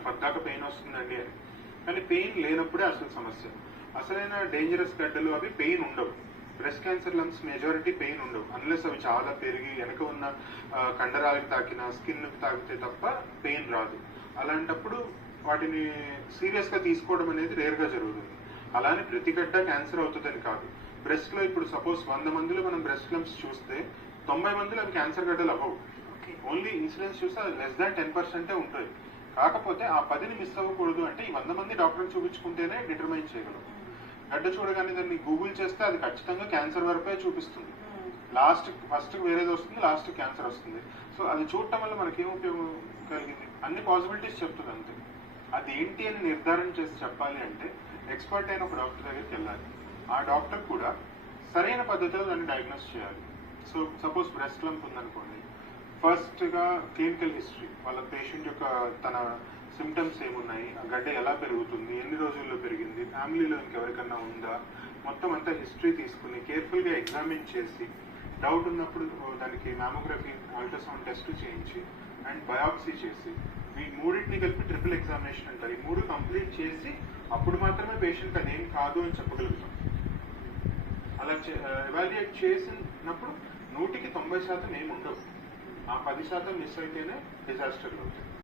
నాకు పద్దాక పెయిన్ వస్తుందండి అని. కానీ పెయిన్ లేనప్పుడే అసలు సమస్య. అసలైన డేంజరస్ గడ్డలు అవి పెయిన్ ఉండవు. Breast cancer lumps majority pain ఉండవు, అన్లెస్ అవి చాలా పెరిగి వెనక ఉన్న కండరాలకు తాకిన స్కిన్కి తాకితే తప్ప పెయిన్ రాదు. అలాంటప్పుడు వాటిని సీరియస్గా తీసుకోవడం అనేది రేర్గా జరుగుతుంది. అలానే ప్రతి గడ్డ క్యాన్సర్ అవుతుందని కాదు. బ్రెస్ట్లో ఇప్పుడు సపోజ్ 100 మందిలో మనం బ్రెస్ట్ లంప్స్ చూస్తే 90 మందిలో అవి క్యాన్సర్ గడ్డలు అవ్వవు. ఓన్లీ ఇన్సిడెన్స్ చూస్తే లెస్ దాన్ 10% ఉంటుంది. కాకపోతే ఆ 10ని మిస్ అవ్వకూడదు అంటే ఈ 100 మంది డాక్టర్ని చూపించుకుంటేనే డిటర్మైన్ చేయగలం. గడ్డ చూడగానే దాన్ని గూగుల్ చేస్తే అది ఖచ్చితంగా క్యాన్సర్ వరకే చూపిస్తుంది. ఫస్ట్ వేరేది వస్తుంది, లాస్ట్ క్యాన్సర్ వస్తుంది. సో అది చూడటం వల్ల మనకేం ఉపయోగం కలిగింది? అన్ని పాసిబిలిటీస్ చెప్తుంది అంతే. అదేంటి అని నిర్ధారణ చేసి చెప్పాలి అంటే ఎక్స్పర్ట్ అయిన ఒక డాక్టర్ దగ్గరికి వెళ్ళాలి. ఆ డాక్టర్ కూడా సరైన పద్ధతిలో దాన్ని డయాగ్నోస్ చేయాలి. సో సపోజ్ బ్రెస్ట్ లంప్ ఉందనుకోండి, ఫస్ట్గా క్లినికల్ హిస్టరీ, వాళ్ళ పేషెంట్ యొక్క తన సిమ్టమ్స్ ఏమున్నాయి, ఆ గడ్డ ఎలా పెరుగుతుంది, ఎన్ని రోజుల్లో పెరిగింది, ఫ్యామిలీలో ఇంకెవరికన్నా ఉందా, మొత్తం అంతా హిస్టరీ తీసుకుని కేర్ఫుల్గా ఎగ్జామిన్ చేసి డౌట్ ఉన్నప్పుడు దానికి మ్యామోగ్రఫీ, అల్ట్రాసౌండ్ టెస్ట్ చేయించి అండ్ బయాప్సీ చేసి ఈ మూడింటిని కలిపి ట్రిపుల్ ఎగ్జామినేషన్ అంటారు. ఈ 3 కంప్లీట్ చేసి అప్పుడు మాత్రమే పేషెంట్ అదేం కాదు అని చెప్పగలుగుతాం. అలా ఎవాల్యుయేట్ చేసినప్పుడు 100కి 90% ఏమి ఉండవు. ఆ 10% మిస్ అయితేనే డిజాస్టర్లు అవుతాయి.